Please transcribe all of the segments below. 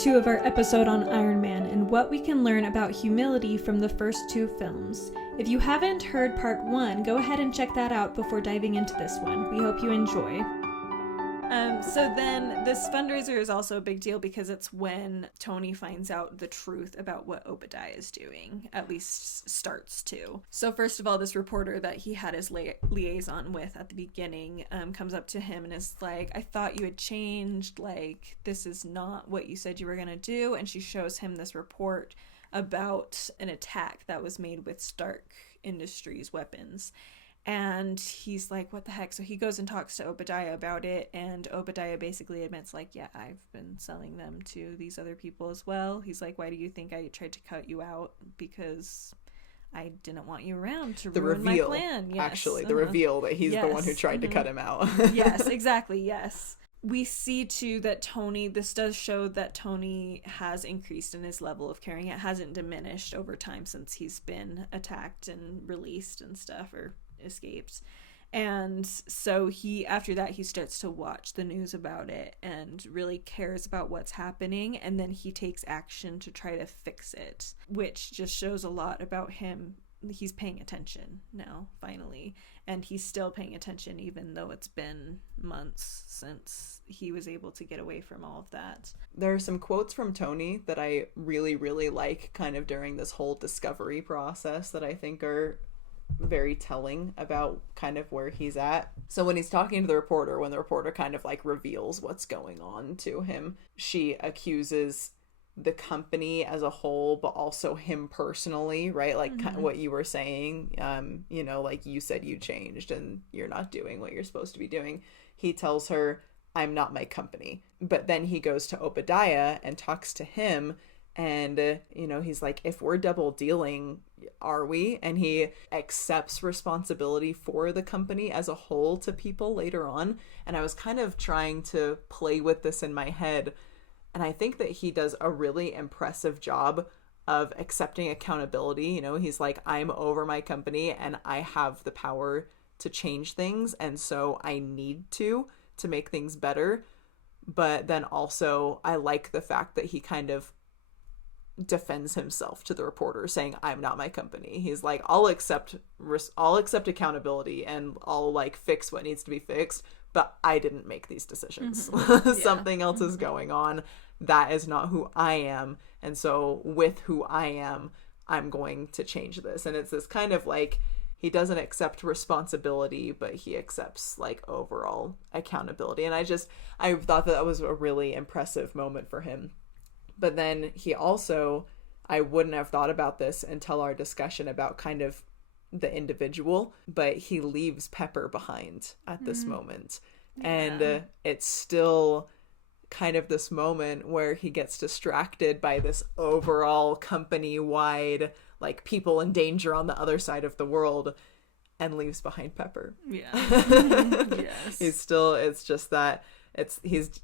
2 of our episode on Iron Man and what we can learn about humility from the first 2 films. If you haven't heard part 1, go ahead and check that out before diving into this one. We hope you enjoy. So then this fundraiser is also a big deal because it's when Tony finds out the truth about what Obadiah is doing, at least starts to. So first of all, this reporter that he had his liaison with at the beginning comes up to him and is like, I thought you had changed, like, this is not what you said you were going to do. And she shows him this report about an attack that was made with Stark Industries weapons. And he's like, what the heck? So he goes and talks to Obadiah about it, and Obadiah basically admits, like, yeah, I've been selling them to these other people as well. He's like, why do you think I tried to cut you out? Because I didn't want you around to ruin my plan. Yes. Actually, the reveal that he's the one who tried to cut him out. Yes, exactly, yes. We see, too, that this does show that Tony has increased in his level of caring. It hasn't diminished over time since he's been attacked and released and stuff, or escaped. And so after that he starts to watch the news about it and really cares about what's happening, and then he takes action to try to fix it, which just shows a lot about him. He's paying attention now, finally, and he's still paying attention even though it's been months since he was able to get away from all of that. There are some quotes from Tony that I really, really like kind of during this whole discovery process that I think are very telling about kind of where he's at. So when he's talking to the reporter, when the reporter kind of like reveals what's going on to him, she accuses the company as a whole, but also him personally, right? Like kind of what you were saying, you know, like you said you changed and you're not doing what you're supposed to be doing. He tells her, I'm not my company. But then he goes to Obadiah and talks to him, and, you know, he's like, if we're double dealing, are we? And he accepts responsibility for the company as a whole to people later on. And I was kind of trying to play with this in my head. And I think that he does a really impressive job of accepting accountability. You know, he's like, I'm over my company and I have the power to change things. And so I need to make things better. But then also I like the fact that he kind of defends himself to the reporter, saying, I'm not my company. He's like, I'll accept accountability and I'll like fix what needs to be fixed, but I didn't make these decisions. Something else is going on. That is not who I am. And so with who I am, I'm going to change this. And it's this kind of like, he doesn't accept responsibility, but he accepts like overall accountability. And I thought that was a really impressive moment for him. But then he also, I wouldn't have thought about this until our discussion about kind of the individual, but he leaves Pepper behind at this moment. Yeah. And it's still kind of this moment where he gets distracted by this overall company-wide, like, people in danger on the other side of the world, and leaves behind Pepper. Yeah. Yes. It's just that he's,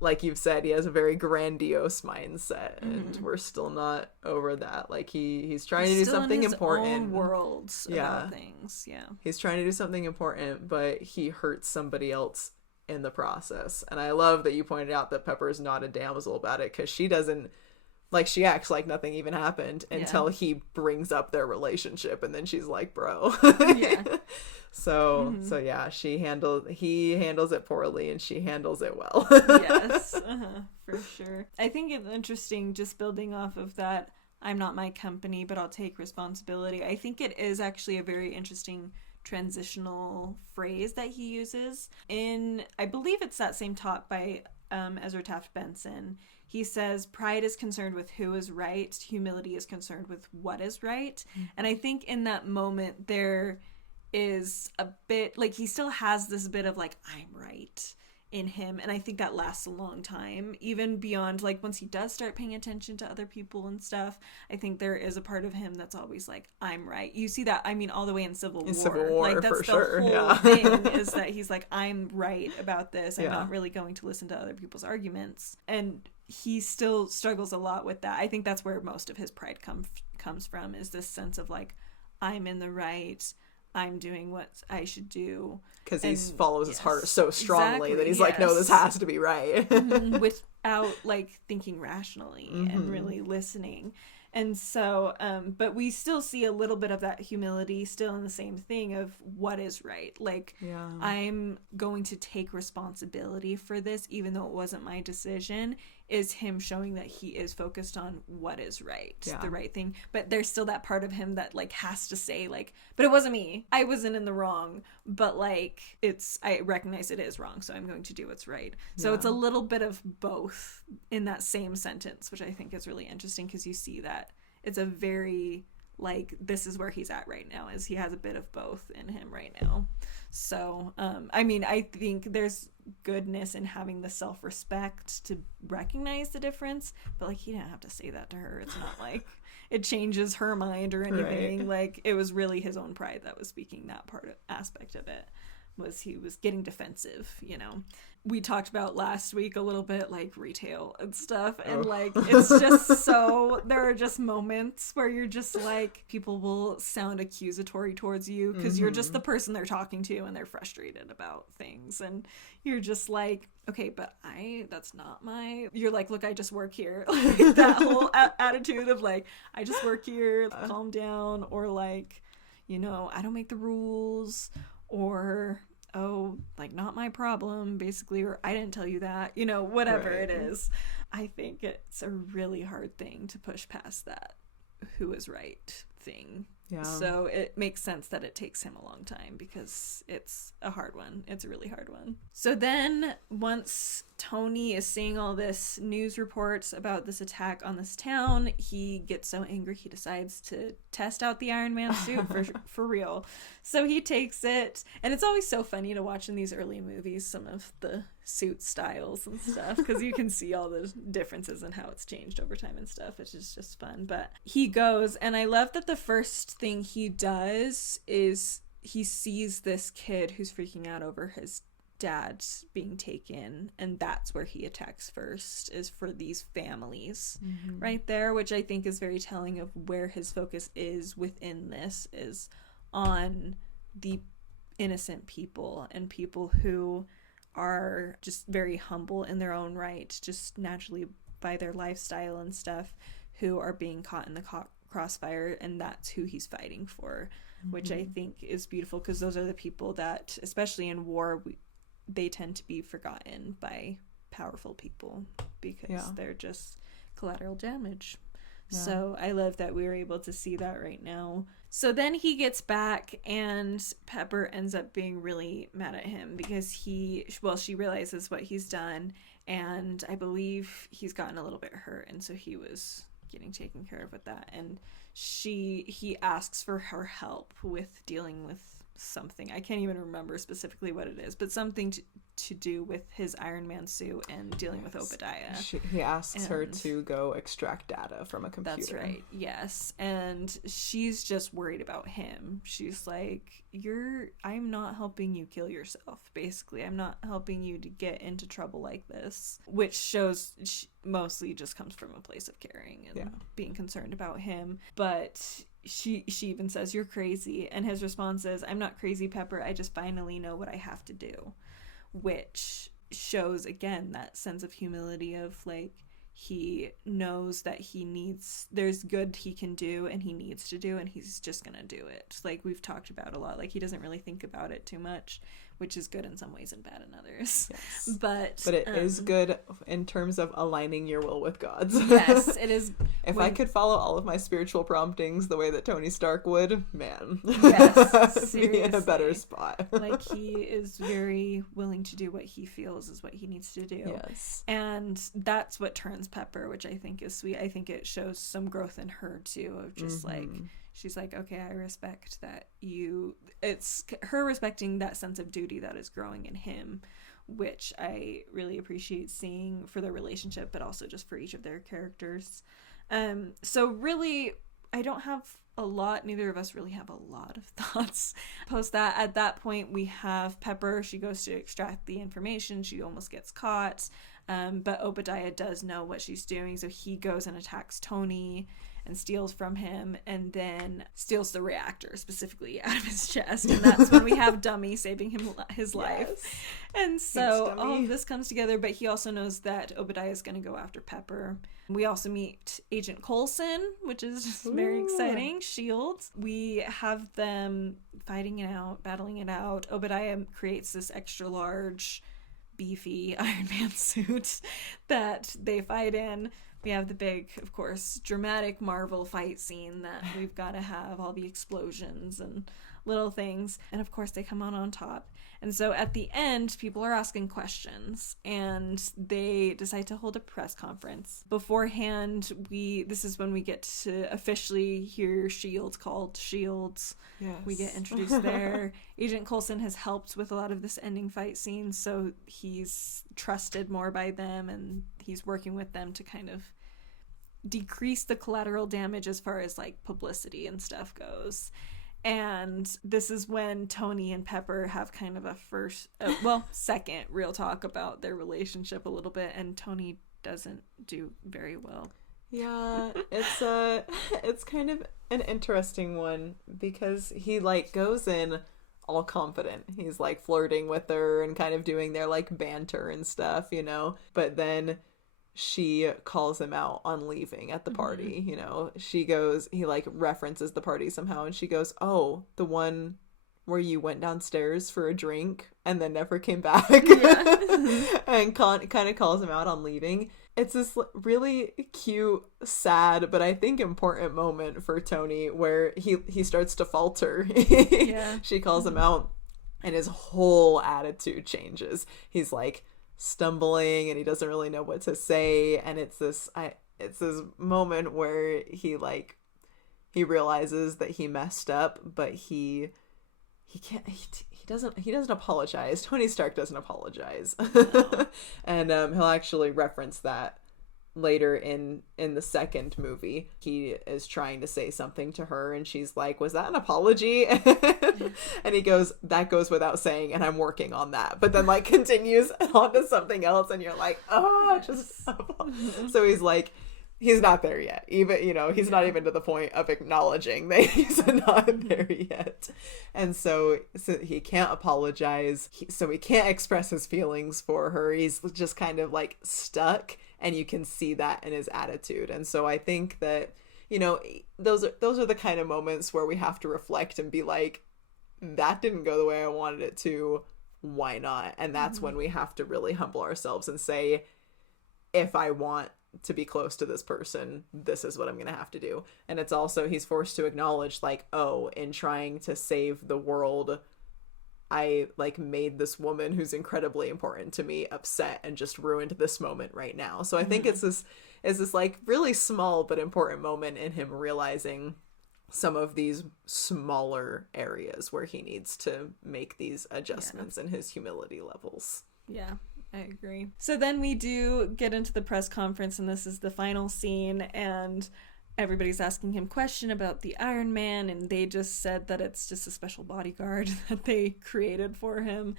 like you've said, he has a very grandiose mindset, and we're still not over that. Like he's trying to do something important. In his own worlds about things. Yeah. He's trying to do something important, but he hurts somebody else in the process. And I love that you pointed out that Pepper's not a damsel about it, because she doesn't, like, she acts like nothing even happened until he brings up their relationship, and then she's like, bro. Yeah. So yeah, he handles it poorly and she handles it well. Yes, for sure. I think it's interesting, just building off of that, I'm not my company, but I'll take responsibility. I think it is actually a very interesting transitional phrase that he uses in, I believe it's that same talk by Ezra Taft Benson. He says, pride is concerned with who is right, humility is concerned with what is right. And I think in that moment there is a bit, like, he still has this bit of like, I'm right in him, and I think that lasts a long time, even beyond, like, once he does start paying attention to other people and stuff. I think there is a part of him that's always like, I'm right. You see that, I mean, all the way in Civil War. Like, that's the whole thing, is that he's like, I'm right about this. I'm not really going to listen to other people's arguments. And he still struggles a lot with that. I think that's where most of his pride comes from, is this sense of like, I'm in the right, I'm doing what I should do. Because he follows his heart so strongly that he's like, no, this has to be right. out like thinking rationally and really listening. And so, but we still see a little bit of that humility still in the same thing of what is right. Like, I'm going to take responsibility for this, even though it wasn't my decision, is him showing that he is focused on what is right, the right thing. But there's still that part of him that like has to say like, but it wasn't me. I wasn't in the wrong, but like I recognize it is wrong. So I'm going to do what's right. So it's a little bit of both in that same sentence, which I think is really interesting because you see that it's a very like, this is where he's at right now, is he has a bit of both in him right now. So, I mean, I think there's goodness in having the self-respect to recognize the difference, but like, he didn't have to say that to her. It's not like it changes her mind or anything. Right. Like, it was really his own pride that was speaking that aspect of it. He was getting defensive, you know. We talked about last week a little bit like retail and stuff, and like it's just so there are just moments where you're just like, people will sound accusatory towards you because you're just the person they're talking to and they're frustrated about things, and you're just like, okay, but that's not you're like, look, I just work here. Like, that whole attitude of like, I just work here, calm down, or like, you know, I don't make the rules, or oh, like, not my problem, basically, or I didn't tell you that, you know, whatever it is. I think it's a really hard thing to push past that who is right thing. Yeah. So it makes sense that it takes him a long time because it's a hard one. It's a really hard one. So then once Tony is seeing all this news reports about this attack on this town, he gets so angry he decides to test out the Iron Man suit for real. So he takes it, and it's always so funny to watch in these early movies some of the suit styles and stuff because you can see all the differences in how it's changed over time and stuff, which is just fun. But he goes, and I love that the first thing he does is he sees this kid who's freaking out over his dad being taken, and that's where he attacks first, is for these families right there, which I think is very telling of where his focus is within this, is on the innocent people and people who are just very humble in their own right, just naturally by their lifestyle and stuff, who are being caught in the crossfire, and that's who he's fighting for, which I think is beautiful because those are the people that, especially in war, they tend to be forgotten by powerful people because they're just collateral damage. So I love that we were able to see that right now. So then he gets back, and Pepper ends up being really mad at him because she realizes what he's done, and I believe he's gotten a little bit hurt, and so he was getting taken care of with that. And he asks for her help with dealing with something. I can't even remember specifically what it is, but something to do with his Iron Man suit and dealing with Obadiah. He asks her to go extract data from a computer. That's right, yes. And she's just worried about him. She's like, I'm not helping you kill yourself, basically. I'm not helping you to get into trouble like this, which shows mostly just comes from a place of caring and being concerned about him. But she even says, you're crazy, and his response is, I'm not crazy, Pepper, I just finally know what I have to do, which shows again that sense of humility of like, he knows that there's good he can do and he needs to do, and he's just gonna do it, like we've talked about a lot. Like, he doesn't really think about it too much, which is good in some ways and bad in others. Yes. But it is good in terms of aligning your will with God's. Yes, it is. If I could follow all of my spiritual promptings the way that Tony Stark would, man, yes, be in a better spot. Like, he is very willing to do what he feels is what he needs to do. Yes. And that's what turns Pepper, which I think is sweet. I think it shows some growth in her too, of just like, she's like, okay, I respect that it's her respecting that sense of duty that is growing in him, which I really appreciate seeing for their relationship, but also just for each of their characters. So really, I don't have a lot. Neither of us really have a lot of thoughts post that. At that point, we have Pepper. She goes to extract the information. She almost gets caught. But Obadiah does know what she's doing, so he goes and attacks Tony. and steals from him, and then steals the reactor specifically out of his chest. And that's when we have Dummy saving him his life. Yes. And so all of this comes together, but he also knows that Obadiah is going to go after Pepper. We also meet Agent Coulson, which is just very exciting. Shields. We have them fighting it out, battling it out. Obadiah creates this extra large, beefy Iron Man suit that they fight in. We have the big, of course, dramatic Marvel fight scene that we've got to have, all the explosions and little things. And of course, they come out on top. And so at the end, people are asking questions, and they decide to hold a press conference. Beforehand, this is when we get to officially hear Shields called Shields. Yes. We get introduced there. Agent Coulson has helped with a lot of this ending fight scene, so he's trusted more by them, and he's working with them to kind of decrease the collateral damage as far as like publicity and stuff goes. And this is when Tony and Pepper have kind of a second real talk about their relationship a little bit, and Tony doesn't do very well. Yeah, it's kind of an interesting one because he like goes in all confident. He's like flirting with her and kind of doing their like banter and stuff, you know, but then she calls him out on leaving at the party. You know, he like references the party somehow, and she goes, "Oh, the one where you went downstairs for a drink and then never came back." And kind of calls him out on leaving. It's this really cute, sad, but I think important moment for Tony where he starts to falter. She calls him out, and his whole attitude changes. He's like stumbling, and he doesn't really know what to say, and it's this moment where he realizes that he messed up, but he doesn't apologize. Tony Stark doesn't apologize. No. And he'll actually reference that later in the second movie. He is trying to say something to her, and she's like, "Was that an apology?" And he goes, "That goes without saying, and I'm working on that." But then like continues on to something else, and you're like, "Oh, just..." So he's like, he's not there yet. Even, you know, he's not even to the point of acknowledging that he's not there yet. And so he can't apologize. So he can't express his feelings for her. He's just kind of like stuck, and you can see that in his attitude. And so I think that, you know, those are the kind of moments where we have to reflect and be like, that didn't go the way I wanted it to. Why not? And that's when we have to really humble ourselves and say, if I want to be close to this person, this is what I'm gonna have to do. And it's also, he's forced to acknowledge, like, oh, in trying to save the world, I like made this woman who's incredibly important to me upset and just ruined this moment right now. So I think it's this like really small but important moment in him realizing some of these smaller areas where he needs to make these adjustments in his humility levels. Yeah, I agree. So then we do get into the press conference, and this is the final scene, and everybody's asking him question about the Iron Man, and they just said that it's just a special bodyguard that they created for him.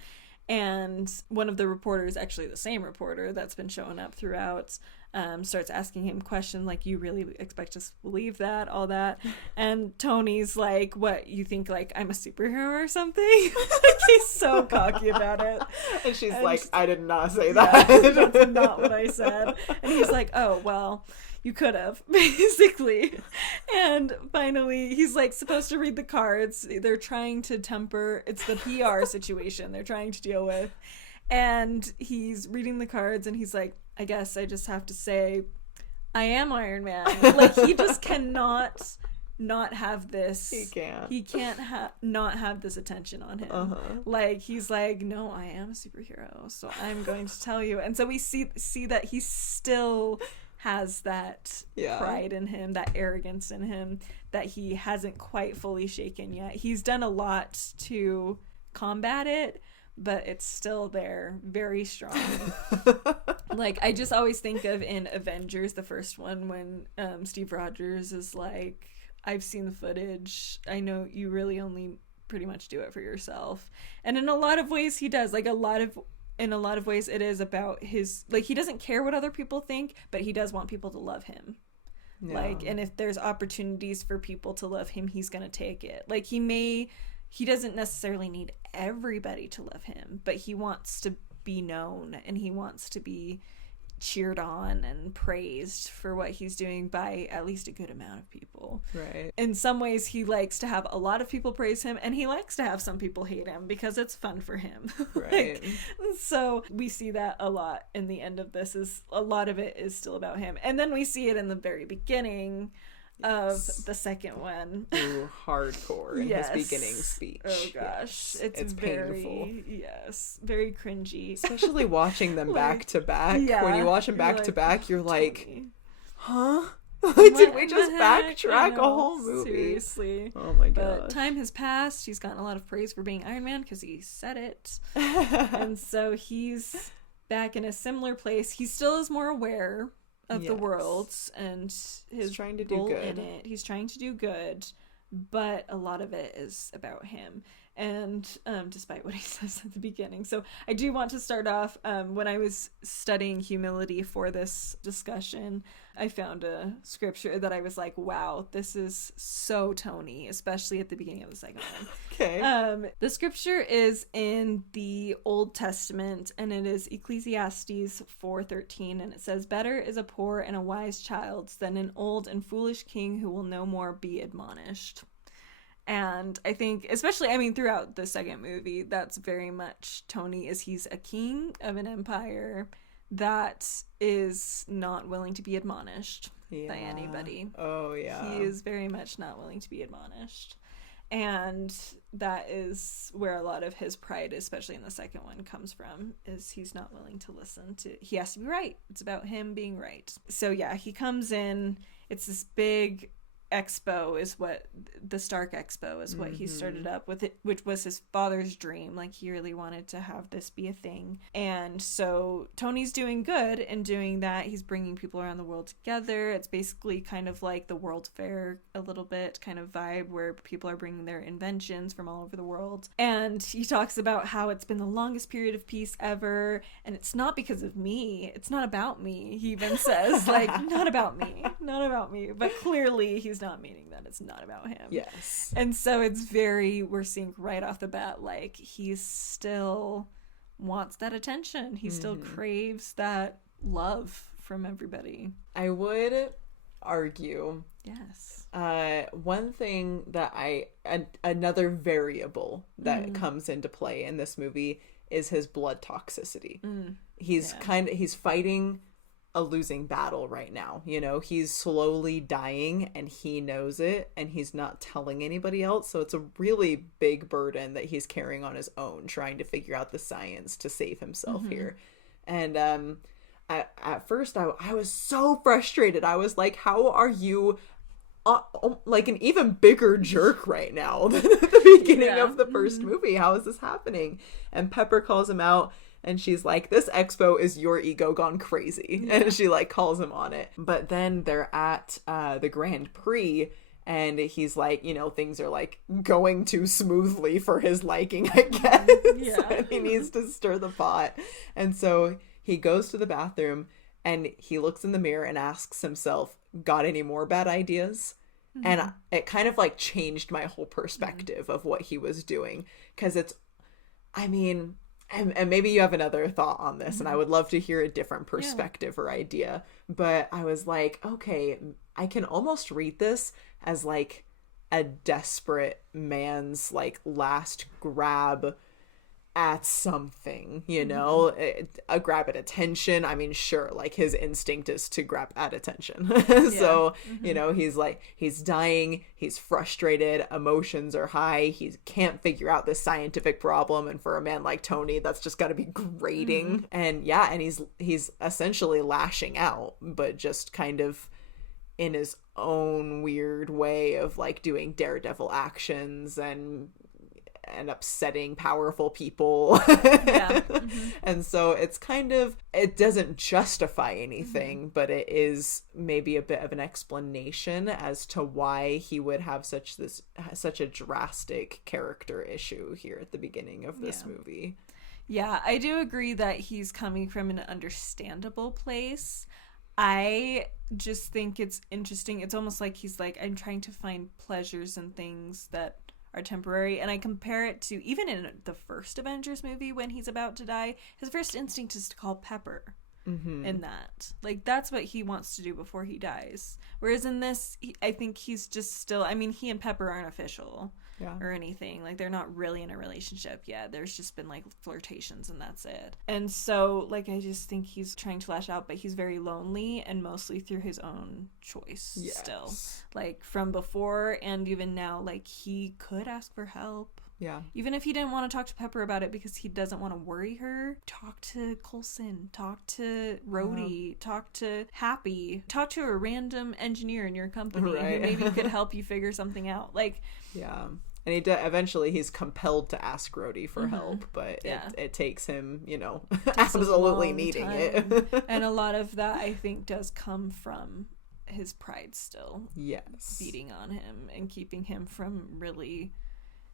And one of the reporters, actually the same reporter that's been showing up throughout, starts asking him questions like, "You really expect us to believe that?" All that. And Tony's like, "What, you think like I'm a superhero or something?" Like, he's so cocky about it. And she's like, "I did not say that." Yeah, that's not what I said. And he's like, "Oh, well, you could have," basically. And finally, he's like supposed to read the cards. They're trying to temper. It's the PR situation they're trying to deal with. And he's reading the cards, and he's like, "I guess I just have to say, I am Iron Man." Like, he just cannot not have this. He can't not have this attention on him. Like, he's like, "No, I am a superhero, so I'm going to tell you." And so we see that he still has that pride in him, that arrogance in him that he hasn't quite fully shaken yet. He's done a lot to combat it, but it's still there, very strong. Like, I just always think of in Avengers, the first one, when Steve Rogers is like, "I've seen the footage. I know you really only pretty much do it for yourself." And in a lot of ways he does. Like, in a lot of ways it is about his, like, he doesn't care what other people think, but he does want people to love him. Yeah. Like, and if there's opportunities for people to love him, he's gonna take it. Like, he doesn't necessarily need everybody to love him, but he wants to be known, and he wants to be cheered on and praised for what he's doing by at least a good amount of people. Right. In some ways, he likes to have a lot of people praise him, and he likes to have some people hate him because it's fun for him. Right. So we see that a lot in the end of this. Is a lot of it is still about him, and then we see it in the very beginning of the second one. Ooh, hardcore in Yes. his beginning speech. Oh gosh, Yes. it's very painful. Yes, very cringy. Especially watching them Like, back to back. yeah, When you watch them you're back to like, back, you're like, Tony. huh? What Did we in just the heck? I backtrack a know, whole movie? Seriously. Oh my But god. time has passed. He's gotten a lot of praise for being Iron Man because he said it. And so he's back in a similar place. He still is more aware of the Yes. world and his trying to do role good. in it. He's trying to do good, but a lot of it is about him. And despite what he says at the beginning. So I do want to start off, when I was studying humility for this discussion, I found a scripture that I was like, wow, this is so Tony, especially at the beginning of the second one. Okay. The scripture is in the Old Testament, and it is Ecclesiastes 4:13, and it says, "Better is a poor and a wise child than an old and foolish king who will no more be admonished." And I think, especially, I mean, throughout the second movie, that's very much Tony. He's a king of an empire that is not willing to be admonished by anybody. Oh yeah. He is very much not willing to be admonished. And that is where a lot of his pride, especially in the second one, comes from, is he's not willing to listen to, he has to be right. It's about him being right. So yeah, he comes in, it's this big expo, is what the Stark Expo is what he started up with, it, which was his father's dream. Like, he really wanted to have this be a thing. And so Tony's doing good in doing that. He's bringing people around the world together. It's basically kind of like the World Fair, a little bit kind of vibe, where people are bringing their inventions from all over the world. And he talks about how it's been the longest period of peace ever, and it's not because of me, it's not about me. He even says, like, not about me, but clearly he's not meaning that it's not about him. Yes. And so we're seeing right off the bat, like, he still wants that attention. He still craves that love from everybody. I would argue, Yes. one thing that another variable that comes into play in this movie is his blood toxicity. He's fighting a losing battle right now. You know, he's slowly dying, and he knows it, and he's not telling anybody else. So it's a really big burden that he's carrying on his own, trying to figure out the science to save himself here. And at first I was so frustrated. I was like, how are you like an even bigger jerk right now than at the beginning of the first movie? How is this happening? And Pepper calls him out, and she's like, this expo is your ego gone crazy. And she like calls him on it. But then they're at the Grand Prix, and he's like, you know, things are like going too smoothly for his liking, I guess. And he needs to stir the pot. And so he goes to the bathroom, and he looks in the mirror and asks himself, got any more bad ideas? And it kind of like changed my whole perspective of what he was doing. Because it's, I mean, and maybe you have another thought on this, and I would love to hear a different perspective or idea. But I was like, okay, I can almost read this as like a desperate man's like last grab at something, you know, a grab at attention. I mean, sure, like his instinct is to grab at attention. So, you know, he's like, he's dying, he's frustrated, emotions are high, he can't figure out this scientific problem. And for a man like Tony, that's just got to be grating. And yeah, and he's essentially lashing out, but just kind of in his own weird way of like doing daredevil actions and upsetting powerful people. And so it's kind of, it doesn't justify anything, but it is maybe a bit of an explanation as to why he would have such a drastic character issue here at the beginning of this movie. Yeah, I do agree that he's coming from an understandable place. I just think it's interesting. It's almost like he's like, I'm trying to find pleasures and things that are temporary. And I compare it to even in the first Avengers movie when he's about to die, his first instinct is to call Pepper. In that, like, that's what he wants to do before he dies. Whereas in this, I think he's just still, I mean, he and Pepper aren't official or anything. Like, they're not really in a relationship yet. There's just been like flirtations and that's it. And so, like, I just think he's trying to lash out, but he's very lonely and mostly through his own choice. Still, like, from before and even now, like, he could ask for help. Yeah. Even if he didn't want to talk to Pepper about it because he doesn't want to worry her, talk to Coulson, talk to Rhodey, talk to Happy, talk to a random engineer in your company who maybe could help you figure something out. Like, yeah. And eventually he's compelled to ask Rhodey for help, but it takes him, you know, absolutely needing it. And a lot of that, I think, does come from his pride still. Yes. Beating on him and keeping him from really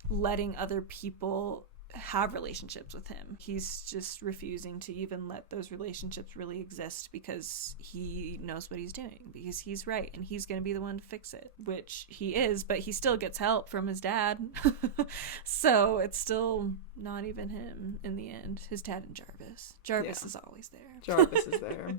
letting other people have relationships with him. He's just refusing to even let those relationships really exist because he knows what he's doing, because he's right and he's going to be the one to fix it, which he is, but he still gets help from his dad. So it's still not even him in the end. His dad and Jarvis is always there. Jarvis is there.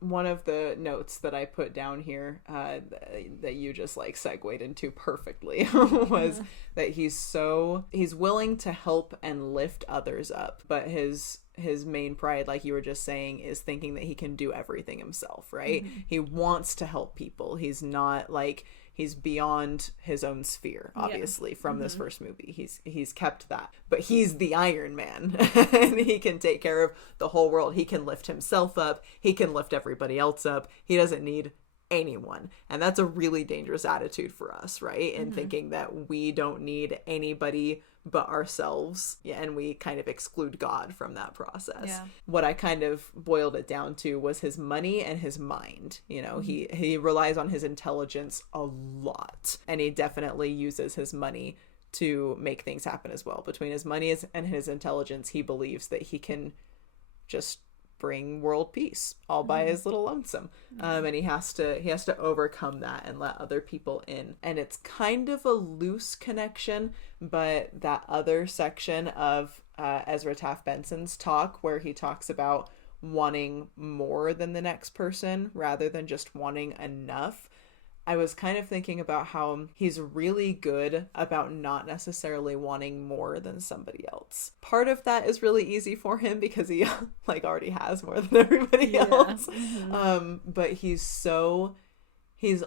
One of the notes that I put down here that you just like segued into perfectly was that he's willing to help and lift others up, but his main pride, like you were just saying, is thinking that he can do everything himself, right? He wants to help people. He's not like, he's beyond his own sphere, obviously, from this first movie. He's kept that, but he's the Iron Man and he can take care of the whole world. He can lift himself up, he can lift everybody else up. He doesn't need anyone, and that's a really dangerous attitude for us, right? And thinking that we don't need anybody but ourselves, and we kind of exclude God from that process. What I kind of boiled it down to was his money and his mind. You know, he relies on his intelligence a lot, and he definitely uses his money to make things happen as well. Between his money and his intelligence, he believes that he can just bring world peace all by his little lonesome. And he has to overcome that and let other people in. And it's kind of a loose connection, but that other section of Ezra Taft Benson's talk, where he talks about wanting more than the next person rather than just wanting enough, I was kind of thinking about how he's really good about not necessarily wanting more than somebody else. Part of that is really easy for him because he like already has more than everybody else. But he's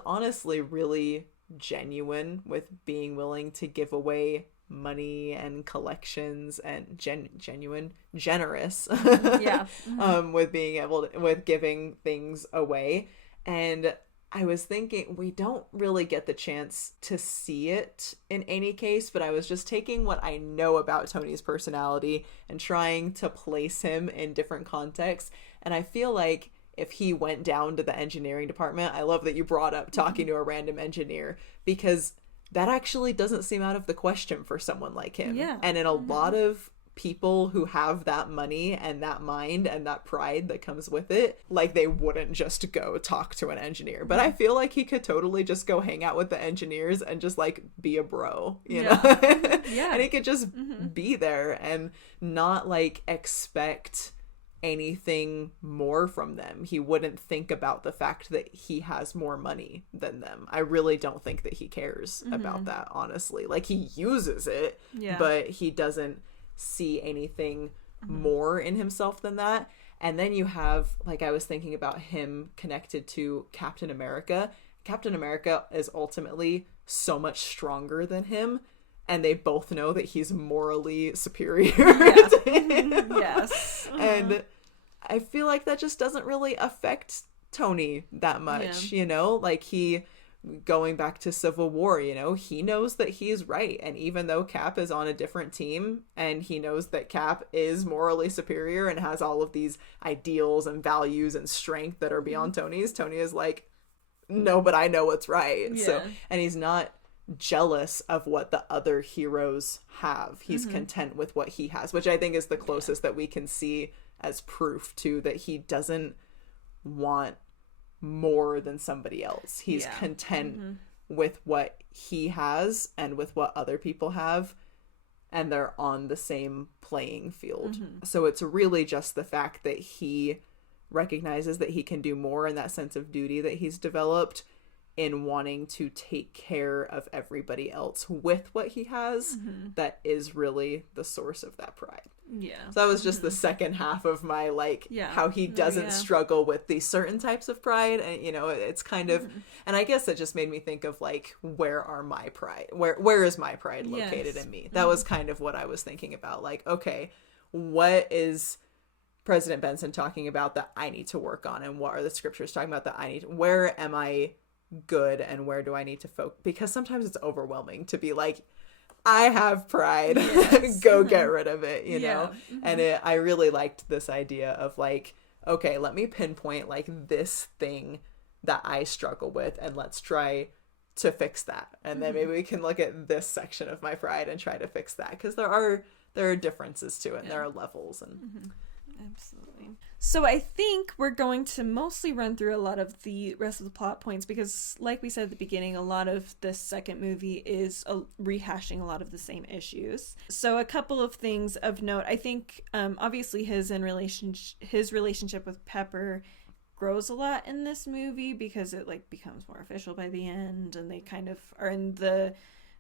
honestly really genuine with being willing to give away money and collections, and generous with giving things away. And I was thinking, we don't really get the chance to see it in any case, but I was just taking what I know about Tony's personality and trying to place him in different contexts. And I feel like if he went down to the engineering department, I love that you brought up talking to a random engineer, because that actually doesn't seem out of the question for someone like him. And in a lot of people who have that money and that mind and that pride that comes with it, like, they wouldn't just go talk to an engineer. But I feel like he could totally just go hang out with the engineers and just like be a bro, you know? And he could just be there and not like expect anything more from them. He wouldn't think about the fact that he has more money than them. I really don't think that he cares about that, honestly. Like, he uses it, but he doesn't see anything more in himself than that. And then you have, like, I was thinking about him connected to Captain America. Captain America is ultimately so much stronger than him, and they both know that he's morally superior to him. And I feel like that just doesn't really affect Tony that much, you know? Like, going back to Civil War, you know, he knows that he's right. And even though Cap is on a different team, and he knows that Cap is morally superior and has all of these ideals and values and strength that are beyond Tony's, Tony is like, no, but I know what's right. So, and he's not jealous of what the other heroes have. He's content with what he has, which I think is the closest that we can see as proof to that he doesn't want more than somebody else. He's content with what he has and with what other people have, and they're on the same playing field. So it's really just the fact that he recognizes that he can do more, and that sense of duty that he's developed in wanting to take care of everybody else with what he has, that is really the source of that pride. Yeah. So that was just the second half of my, like, how he doesn't struggle with these certain types of pride. And, you know, it's kind of, and I guess it just made me think of, like, where are my pride? Where is my pride located in me? That was kind of what I was thinking about. Like, okay, what is President Benson talking about that I need to work on? And what are the scriptures talking about that I need to, where am I good and where do I need to focus? Because sometimes it's overwhelming to be like, I have pride, go get rid of it, you know? And I really liked this idea of like, okay, let me pinpoint like this thing that I struggle with, and let's try to fix that. And then maybe we can look at this section of my pride and try to fix that, because there are differences to it, and there are levels. And Absolutely. So I think we're going to mostly run through a lot of the rest of the plot points, because like we said at the beginning, a lot of this second movie is rehashing a lot of the same issues. So a couple of things of note. I think obviously his relationship with Pepper grows a lot in this movie, because it like becomes more official by the end, and they kind of are in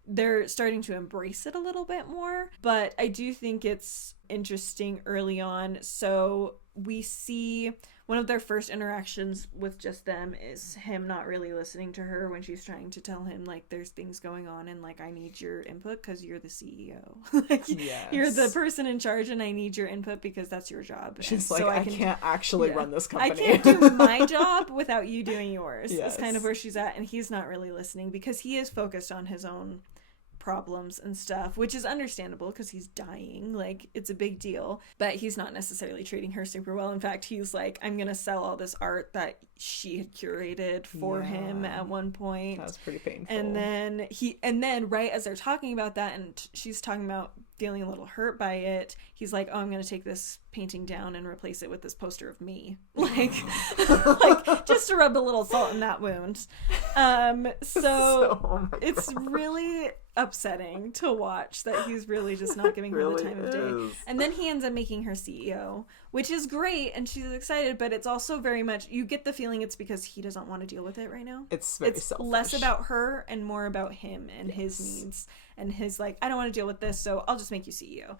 they're starting to embrace it a little bit more. But I do think it's interesting early on. So we see one of their first interactions with just them is him not really listening to her when she's trying to tell him like there's things going on, and like I need your input because you're the CEO. Like, you're the person in charge, and I need your input because that's your job. She's like, I can't actually run this company. I can't do my job without you doing yours. That's kind of where she's at, and he's not really listening because he is focused on his own problems and stuff, which is understandable because he's dying, like it's a big deal, but he's not necessarily treating her super well. In fact, he's like, I'm gonna sell all this art that she had curated for him at one point. That was pretty painful. And then right as they're talking about that, and she's talking about feeling a little hurt by it, he's like, oh, I'm gonna take this painting down and replace it with this poster of me, like like just to rub a little salt in that wound. So it's really upsetting to watch that he's really just not giving her the time of day. And then he ends up making her CEO, which is great, and she's excited, but it's also very much, you get the feeling it's because he doesn't want to deal with it right now. It's very selfish. Less about her and more about him and his needs, and his like, I don't want to deal with this, so I'll just make you CEO.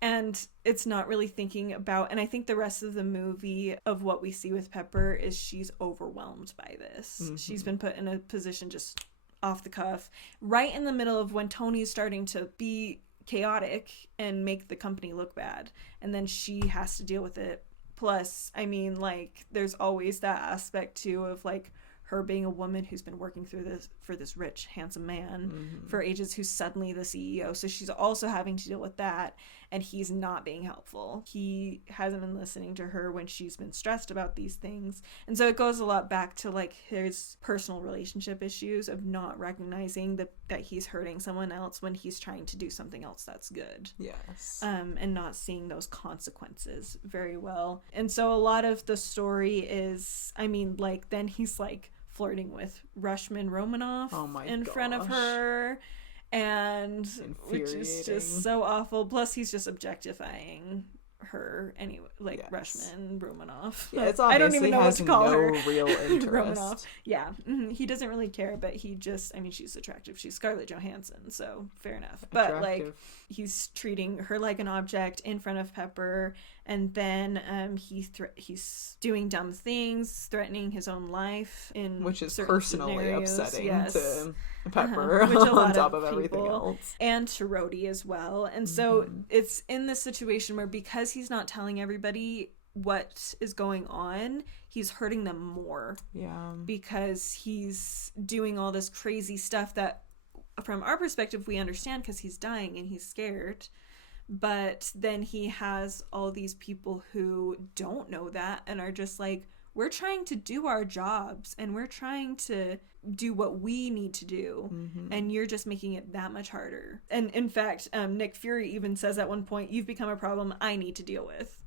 And it's not really thinking about, and I think the rest of the movie of what we see with Pepper is she's overwhelmed by this. She's been put in a position just off the cuff, right in the middle of when Tony's starting to be chaotic and make the company look bad, and then she has to deal with it. Plus, I mean, like, there's always that aspect too of like her being a woman who's been working through this for this rich, handsome man for ages, who's suddenly the CEO. So she's also having to deal with that, and he's not being helpful. He hasn't been listening to her when she's been stressed about these things. And so it goes a lot back to like his personal relationship issues of not recognizing that he's hurting someone else when he's trying to do something else that's good. Yes. And not seeing those consequences very well. And so a lot of the story is, I mean, like, then he's like flirting with Rushman Romanoff in front of her, and which is just so awful. Plus he's just objectifying her anyway, like Rushman Romanoff. Yeah, it's I don't even know what to call her. Real interest. Romanoff. Yeah, he doesn't really care, but he just, I mean, she's attractive. She's Scarlett Johansson, so fair enough. But like, he's treating her like an object in front of Pepper, and then he's doing dumb things, threatening his own life in which is certain personally scenarios. upsetting to Pepper, which a lot on top of people, everything else, and to Rhodey as well. And so it's in this situation where, because he's not telling everybody what is going on, he's hurting them more. Yeah, because he's doing all this crazy stuff that from our perspective we understand because he's dying and he's scared. But then he has all these people who don't know that and are just like, we're trying to do our jobs and we're trying to do what we need to do, and you're just making it that much harder. And in fact, Nick Fury even says at one point, you've become a problem I need to deal with.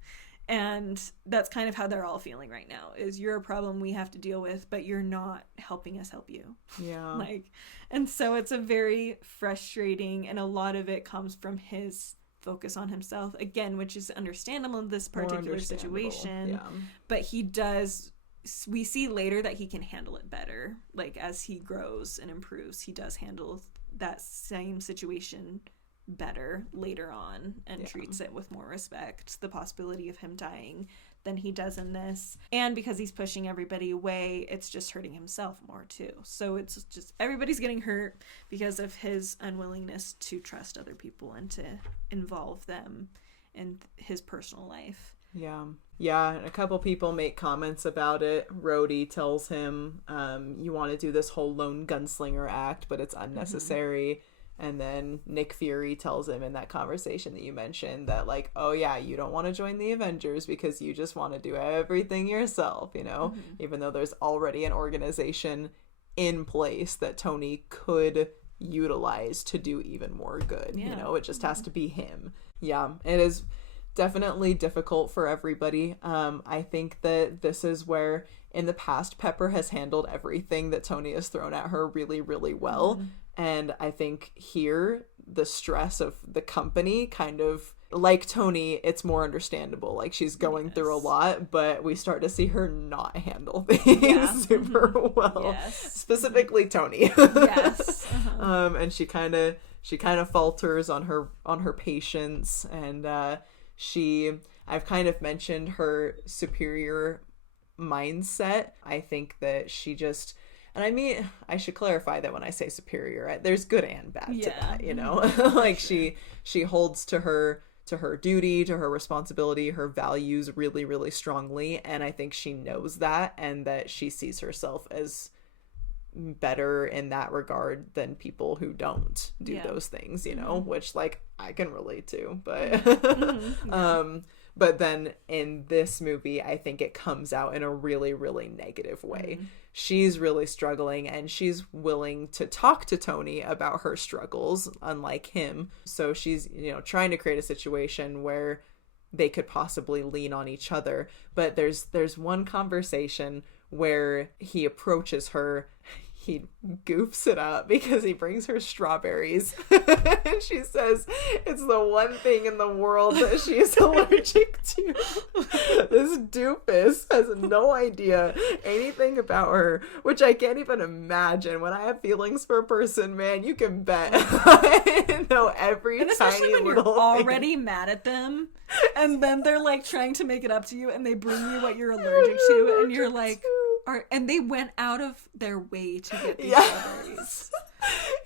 And that's kind of how they're all feeling right now, is you're a problem we have to deal with, but you're not helping us help you. Yeah. Like, and so it's a very frustrating, and a lot of it comes from his focus on himself, again, which is understandable in this particular situation. Yeah. But we see later that he can handle it better. Like, as he grows and improves, he does handle that same situation better later on and treats it with more respect, the possibility of him dying, than he does in this. And because he's pushing everybody away, it's just hurting himself more too. So it's just everybody's getting hurt because of his unwillingness to trust other people and to involve them in his personal life. Yeah. And a couple people make comments about it. Rhodey tells him, you want to do this whole lone gunslinger act, but it's unnecessary. And then Nick Fury tells him in that conversation that you mentioned that, like, oh yeah, you don't want to join the Avengers because you just want to do everything yourself, you know, even though there's already an organization in place that Tony could utilize to do even more good. You know, it just has to be him. Yeah, it is definitely difficult for everybody. I think that this is where in the past Pepper has handled everything that Tony has thrown at her really, really well. And I think here the stress of the company kind of, like Tony, it's more understandable. Like, she's going through a lot, but we start to see her not handle things super well. Specifically Tony. And she kind of falters on her patience, and I've kind of mentioned her superior mindset. I think that she just, and I mean, I should clarify that when I say superior, there's good and bad to that, you know. Like, she holds to her duty, to her responsibility, her values really, really strongly, and I think she knows that, and that she sees herself as better in that regard than people who don't do those things, you know, which, like, I can relate to, but but then in this movie, I think it comes out in a really, really negative way. She's really struggling, and she's willing to talk to Tony about her struggles, unlike him. So she's, you know, trying to create a situation where they could possibly lean on each other. But there's one conversation where he approaches her. He goofs it up because he brings her strawberries. And she says it's the one thing in the world that she is allergic to. This doofus has no idea anything about her, which I can't even imagine. When I have feelings for a person, man, you can bet I know every and especially tiny when you're little already thing. mad at them, and then they're like trying to make it up to you, and they bring you what you're allergic to, and you're like, and they went out of their way to get these strawberries.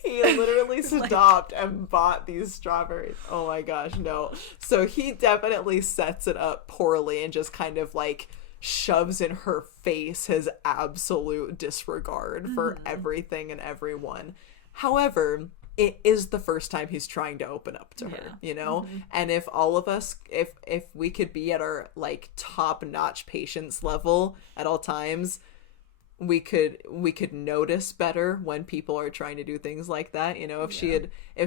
He literally stopped and bought these strawberries. Oh my gosh, no. So he definitely sets it up poorly and just kind of like shoves in her face his absolute disregard for everything and everyone. However, it is the first time he's trying to open up to her, you know? And if all of us, if we could be at our like top-notch patience level at all times, we could notice better when people are trying to do things like that, you know? If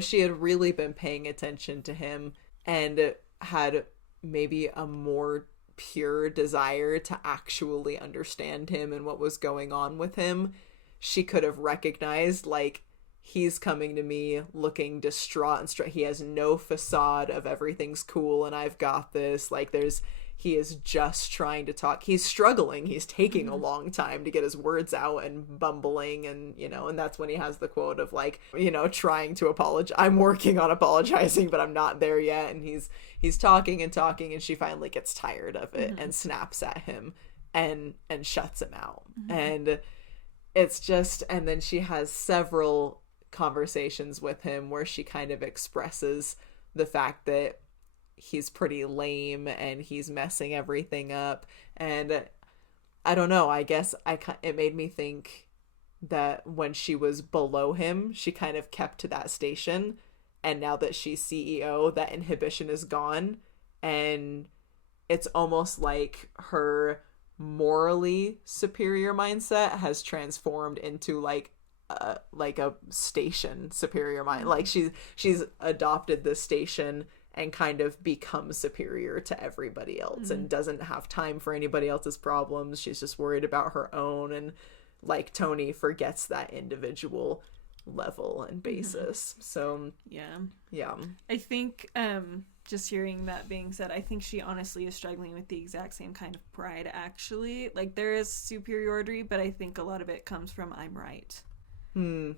she had really been paying attention to him and had maybe a more pure desire to actually understand him and what was going on with him, she could have recognized, like, he's coming to me looking distraught and he has no facade of everything's cool and I've got this. Like, he is just trying to talk. He's struggling. He's taking a long time to get his words out and bumbling, and, you know, and that's when he has the quote of, like, you know, trying to apologize. I'm working on apologizing, but I'm not there yet. And he's talking and talking, and she finally gets tired of it and snaps at him and shuts him out. And it's just, and then she has several conversations with him where she kind of expresses the fact that he's pretty lame and he's messing everything up. And I don't know, I guess it made me think that when she was below him, she kind of kept to that station, and now that she's CEO, that inhibition is gone, and it's almost like her morally superior mindset has transformed into like a station superior mind. Like she's adopted this station and kind of becomes superior to everybody else and doesn't have time for anybody else's problems. She's just worried about her own, and like Tony forgets that individual level and basis. So yeah, I think just hearing that being said, I think she honestly is struggling with the exact same kind of pride, actually. Like, there is superiority, but I think a lot of it comes from I'm right.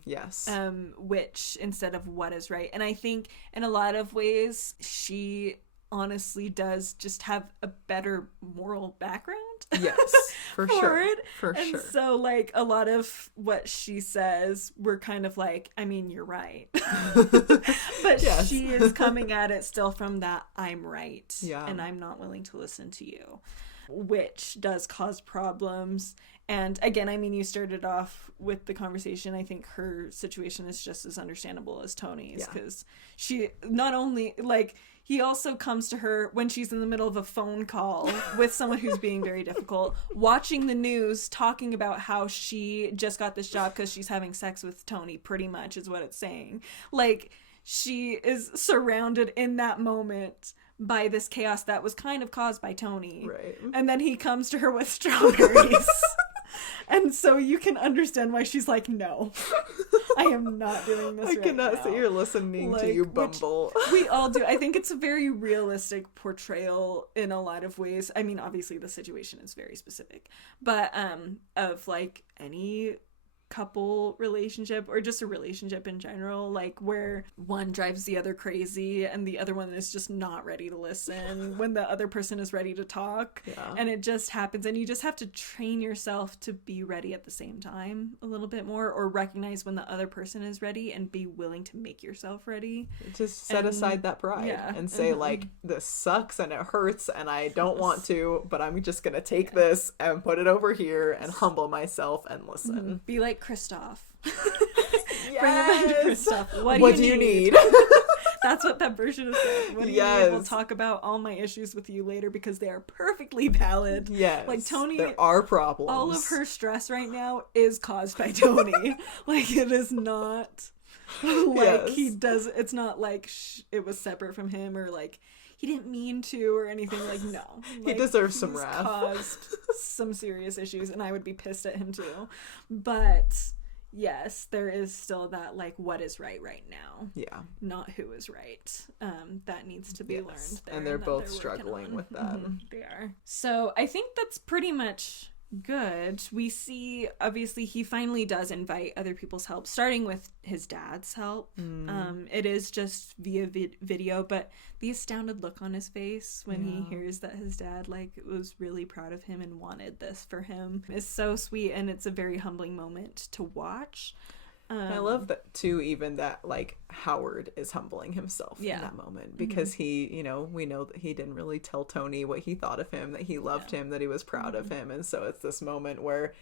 Yes. Which instead of what is right. And I think in a lot of ways she honestly does just have a better moral background. Yes, for sure. It. For sure. And so, like, a lot of what she says, we're kind of like, I mean, you're right. But yes. She is coming at it still from that I'm right. Yeah. And I'm not willing to listen to you, which does cause problems. And again, I mean, you started off with the conversation. I think her situation is just as understandable as Tony's, because she not only, like, he also comes to her when she's in the middle of a phone call with someone who's being very difficult, watching the news, talking about how she just got this job because she's having sex with Tony, pretty much is what it's saying. Like, she is surrounded in that moment by this chaos that was kind of caused by Tony. Right. And then he comes to her with strawberries. And so you can understand why she's like, no, I am not doing this. I cannot sit here listening to you bumble. We all do. I think it's a very realistic portrayal in a lot of ways. I mean, obviously the situation is very specific, but of like any couple relationship or just a relationship in general, like where one drives the other crazy and the other one is just not ready to listen when the other person is ready to talk. And it just happens, and you just have to train yourself to be ready at the same time a little bit more, or recognize when the other person is ready and be willing to make yourself ready. Just set aside that pride and say like, this sucks and it hurts and I don't want to, but I'm just gonna take this and put it over here and humble myself and listen. Be like Kristoff. Yes. Bring it back to Kristoff. What do you need? That's what that version is saying. What do you need? We'll talk about all my issues with you later because they are perfectly valid. Yes. Like Tony, there are problems. All of her stress right now is caused by Tony. Like, it is not like he does. It's not like it was separate from him, or like he didn't mean to or anything. Like, no. He deserves some wrath. Caused some serious issues, and I would be pissed at him too. But yes, there is still that, like, what is right now. Yeah. Not who is right. That needs to be learned there. And they're both struggling with that. They are. So I think that's pretty much good. We see, obviously, he finally does invite other people's help, starting with his dad's help. It is just via video, but the astounded look on his face when he hears that his dad, like, was really proud of him and wanted this for him is so sweet, and it's a very humbling moment to watch. I love that too, even that like Howard is humbling himself in that moment, because he, you know, we know that he didn't really tell Tony what he thought of him, that he loved him, that he was proud of him, and so it's this moment where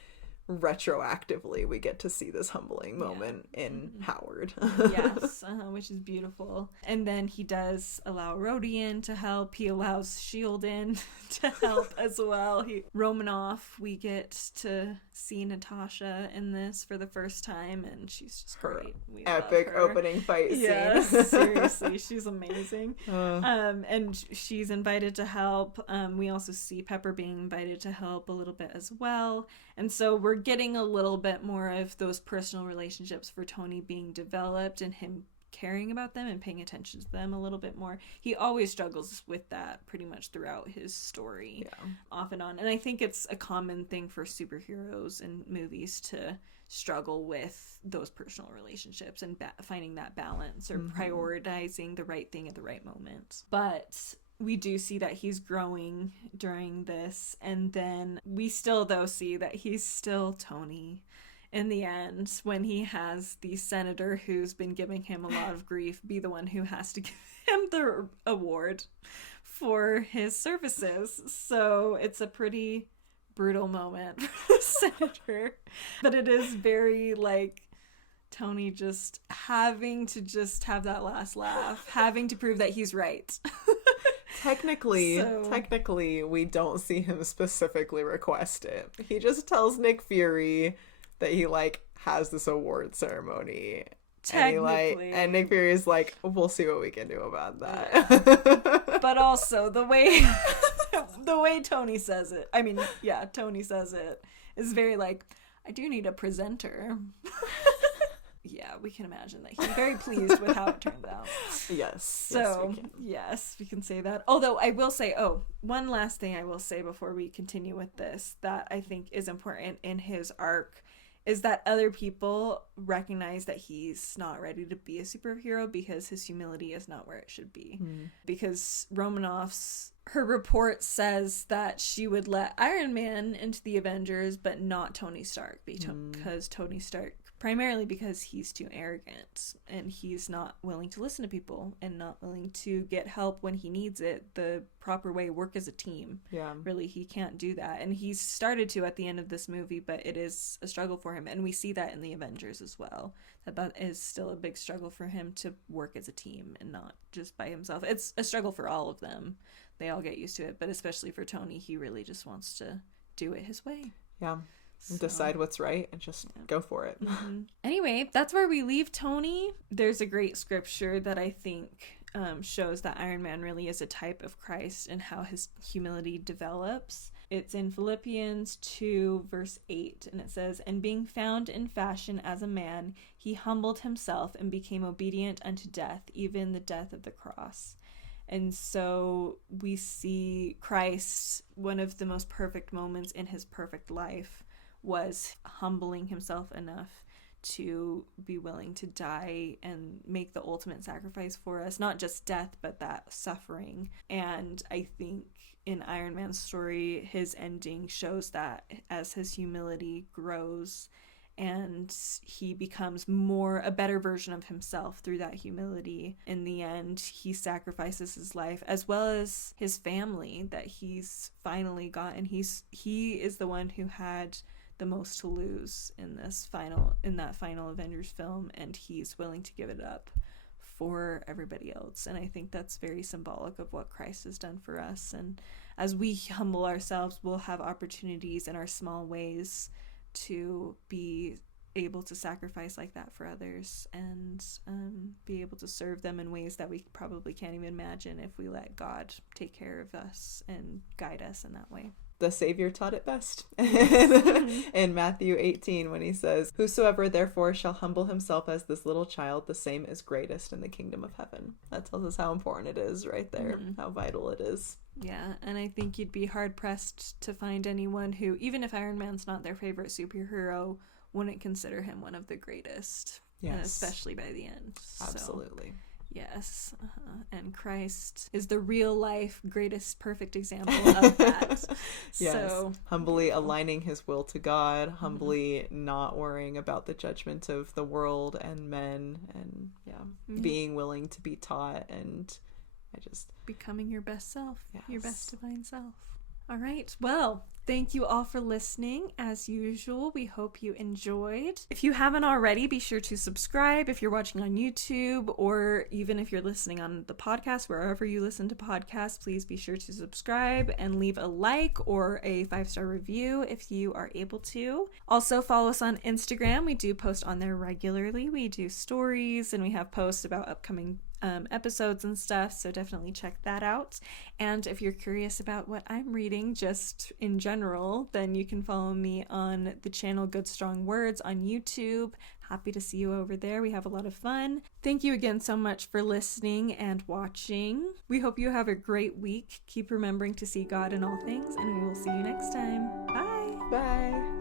retroactively we get to see this humbling moment in Howard. Yes, which is beautiful. And then he does allow Rhodey in to help. He allows Shield in to help as well. Romanoff, we get to see Natasha in this for the first time, and she's just great. We epic opening fight scene. Yes, seriously, she's amazing. And she's invited to help. We also see Pepper being invited to help a little bit as well. And so we're getting a little bit more of those personal relationships for Tony being developed, and him caring about them and paying attention to them a little bit more. He always struggles with that pretty much throughout his story, off and on. And I think it's a common thing for superheroes and movies to struggle with those personal relationships and finding that balance, or prioritizing the right thing at the right moment. But we do see that he's growing during this, and then we still, though, see that he's still Tony in the end, when he has the senator who's been giving him a lot of grief be the one who has to give him the award for his services. So it's a pretty brutal moment for the senator, but it is very, like, Tony just having to just have that last laugh, having to prove that he's right. Technically, we don't see him specifically request it. He just tells Nick Fury that he, like, has this award ceremony, Technically. And Nick Fury's like, we'll see what we can do about that. Yeah. But also the way Tony says it. I mean, yeah, Tony says it is very like, I do need a presenter. Yeah, we can imagine that he's very pleased with how it turned out. Yes. So, yes, we can say that. Although I will say, one last thing I will say before we continue with this that I think is important in his arc is that other people recognize that he's not ready to be a superhero because his humility is not where it should be. Because her report says that she would let Iron Man into the Avengers, but not Tony Stark, because Tony Stark, primarily because he's too arrogant and he's not willing to listen to people and not willing to get help when he needs it the proper way, work as a team. Yeah. Really, he can't do that. And he's started to at the end of this movie, but it is a struggle for him. And we see that in the Avengers as well. That is still a big struggle for him to work as a team and not just by himself. It's a struggle for all of them. They all get used to it, but especially for Tony, he really just wants to do it his way. Yeah. Decide what's right and just go for it. Anyway, that's where we leave Tony. There's a great scripture that I think shows that Iron Man really is a type of Christ and how his humility develops. It's in Philippians 2 verse 8, and it says, "And being found in fashion as a man, he humbled himself and became obedient unto death, even the death of the cross." And so we see Christ, one of the most perfect moments in his perfect life was humbling himself enough to be willing to die and make the ultimate sacrifice for us, not just death, but that suffering. And I think in Iron Man's story, his ending shows that as his humility grows and he becomes a better version of himself through that humility. In the end, he sacrifices his life as well as his family that he's finally gotten. He is the one who had the most to lose in that final Avengers film, and he's willing to give it up for everybody else. And I think that's very symbolic of what Christ has done for us. And as we humble ourselves, we'll have opportunities in our small ways to be able to sacrifice like that for others and be able to serve them in ways that we probably can't even imagine if we let God take care of us and guide us in that way. The Savior taught it best in Matthew 18 when he says, "Whosoever therefore shall humble himself as this little child, the same is greatest in the kingdom of heaven." That tells us how important it is right there, how vital it is. Yeah, and I think you'd be hard-pressed to find anyone who, even if Iron Man's not their favorite superhero, wouldn't consider him one of the greatest. Yes. Especially by the end. Absolutely. So, yes. And Christ is the real-life greatest perfect example of that. Yes. So, humbly aligning his will to God, humbly not worrying about the judgment of the world and men, and being willing to be taught, and becoming your best self, your best divine self. All right. Well, thank you all for listening. As usual, we hope you enjoyed. If you haven't already, be sure to subscribe if you're watching on YouTube, or even if you're listening on the podcast, wherever you listen to podcasts, please be sure to subscribe and leave a like or a 5-star review if you are able to. Also, follow us on Instagram. We do post on there regularly. We do stories and we have posts about upcoming episodes and stuff, so definitely check that out. And if you're curious about what I'm reading just in general, then you can follow me on the channel Good Strong Words on YouTube. Happy to see you over there. We have a lot of fun. Thank you again so much for listening and watching. We hope you have a great week. Keep remembering to see God in all things, and we will see you next time. Bye. Bye.